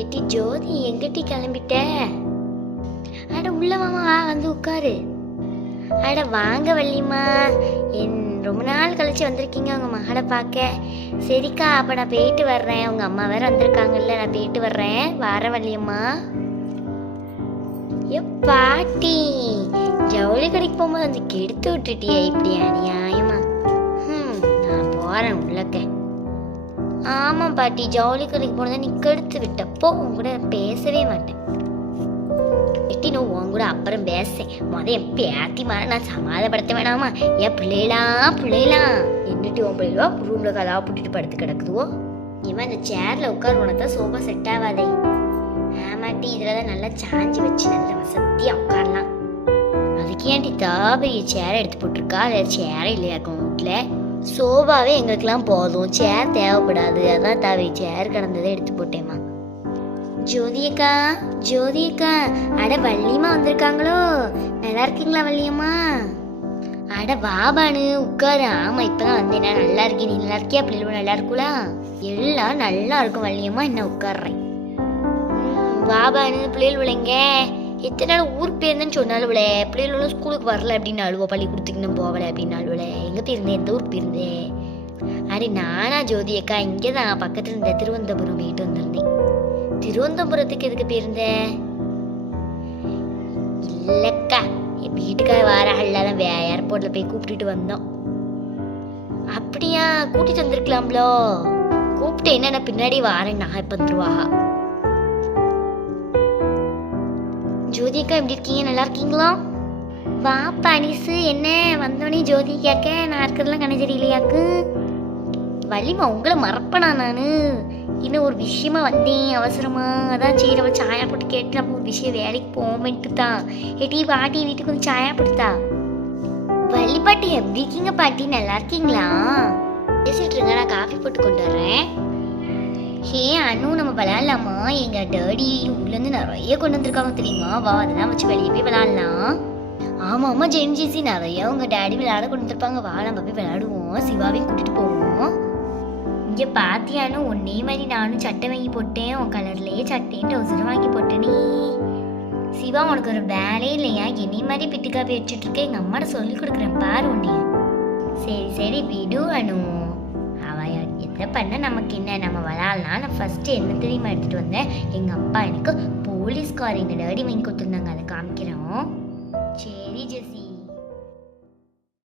எட்டி ஜோதி எங்கிட்டி கிளம்பிட்ட? அட உள்ள மாமா வந்து உட்காரு. அட வாங்க வள்ளிம்மா, ரொம்ப நாள் கழிச்சு வந்திருக்கீங்க உங்க மகளை பார்க்க. சரிக்கா, அப்ப நான் போயிட்டு வர்றேன். உங்க அம்மா வேற வந்திருக்காங்கல்ல, நான் போயிட்டு வர்றேன். வர வள்ளியம்மா. ஏ பாட்டி, ஜவுளி கடைக்கு போகும்போது வந்து கெடுத்து விட்டுட்டியே இப்படி அநியாயமா. நான் போறேன் உள்ளக்க. ஆமா பாட்டி, ஜவுளி கடைக்கு போனதை நீ கெடுத்து விட்டப்போ உன் கூட பேசவே மாட்டேன். எட்டி நோ உன் கூட அப்புறம் பேசேன். என் பேத்தி மாதிரி நான் சமாதப்படுத்த வேணாமா? ஏன் பிள்ளைலாம் என்னட்டு உன் பிள்ளைவா ரூம்ல கதா புட்டிட்டு படுத்து கிடக்குதுவோ. இவன் இந்த சேர்ல உட்கார், உனக்கு சோஃபா செட் ஆகாதே. ஆமாட்டி, இதுலதான் நல்லா சாஞ்சி வச்சு நல்ல வசதியா உட்காரலாம். அதுக்கு ஏன்டி பெரிய சேரை எடுத்து போட்டிருக்கா? வேற சேரே இல்லையாக்கும் வீட்டுல. சோபாவே எங்களுக்கெல்லாம் போதும், சேர் தேவைப்படாது. அதான் தாவி சேர் கிடந்ததை எடுத்து போட்டேம்மா. ஜோதியக்கா, ஜோதியக்கா, அட வள்ளியம்மா வந்திருக்காங்களோ? நல்லா இருக்கீங்களா வள்ளியம்மா? அட வாபானு உட்காரு. ஆமா இப்பதான் வந்தேனா. நல்லா இருக்கேன், நீ நல்லா இருக்கியா? பிள்ளைகளும் நல்லா இருக்குங்களா? எல்லாம் நல்லா இருக்கும் வள்ளியம்மா. என்ன உட்காடுறேன். வாபானு பிள்ளைகள் விளைங்க. எத்தனை நாள் ஊருக்கு போயிருந்தேன்னு சொன்னாலும் விளை. பிள்ளைகளும் ஸ்கூலுக்கு வரல அப்படின்னு அழுவா. பள்ளிக்கூடத்துக்கு இன்னும் போகலை அப்படின்னு அழுவலை. எங்க போயிருந்தேன்? எந்த ஊருக்கு போயிருந்தேன்? அடே நானா ஜோதியக்கா, இங்கேதான் பக்கத்துல இருந்த திருவனந்தபுரம் போயிட்டு வந்திருந்தேன். திருவனந்தபுரத்துக்கு எதுக்கு போயிருந்த? இல்லக்கா, என் வீட்டுக்கார வாராகலாம் ஏர்போர்ட்ல போய் கூப்பிட்டுட்டு வந்தோம். அப்படியா? கூட்டிட்டு வந்திருக்கலாம்லோ. கூப்பிட்டு என்ன பின்னாடி வாரேன், நான் இப்ப வந்துருவாக. ஜோதியக்கா எப்படி இருக்கீங்க? நல்லா இருக்கீங்களா? வாப்பா அனிசு, என்ன வந்தோடனே ஜோதி கேட்க நான் இருக்கிறதுலாம் கண்ணு தெரியலையாக்கு? வள்ளிமா உங்களை மறப்பனா நானு? இன்னும் ஒரு விஷயமா வந்தேன் அவசரமா. அதான் சரி அவள் சாயா போட்டு கேட்டு நம்ம ஒரு விஷயம் வேலைக்கு போவோம்ட்டு தான். ஏட்டி பாட்டி வீட்டுக்கு வந்து சாயா போட்டுத்தா. வள்ளி பாட்டி எப்படி இருக்கீங்க பாட்டி? நல்லா இருக்கீங்களா? பேசிட்டு இருங்க, நான் காஃபி போட்டு கொண்டு வர்றேன். ஹே அனு, நம்ம விளையாடலாமா? எங்க டேடி உள்ளேருந்து நிறைய கொண்டு வந்திருக்காங்க தெரியுமா? வா, அதெல்லாம் வச்சு வெளியே போய் விளையாடலாம். ஆமா ஆமா ஜென்ஜிசி, நிறைய உங்க டேடி விளையாட கொண்டு வந்திருப்பாங்க. வா நம்ம போய் விளையாடுவோம். சிவாவையும் கூட்டிட்டு போவோம். இங்க பாத்தியானு ஒன்னே மாதிரி நானும் சட்டை வாங்கி போட்டேன். உன் கலர்லயே சட்டையும் ட்ரௌசரும் வாங்கி போட்டேனே. சிவா, உனக்கு ஒரு வேலையே இல்லையா? என்னை மாதிரி பிட்டுக்காப்பி வச்சுட்டு இருக்கேன். எங்க அம்மாட்ட சொல்லி கொடுக்குறேன் பாரு உன்னைய. சரி சரி விடு அனு, அவ எதை பண்ண நமக்கு என்ன? நம்ம விளையாடலாம். நான் ஃபர்ஸ்ட் என்ன தெரியுமா எடுத்துட்டு வந்தேன்? எங்க அப்பா எனக்கு போலீஸ்கார் எங்க டேடி வாங்கி கொடுத்துருந்தாங்க. அதை காமிக்கிறோம். சரி ஜெசி.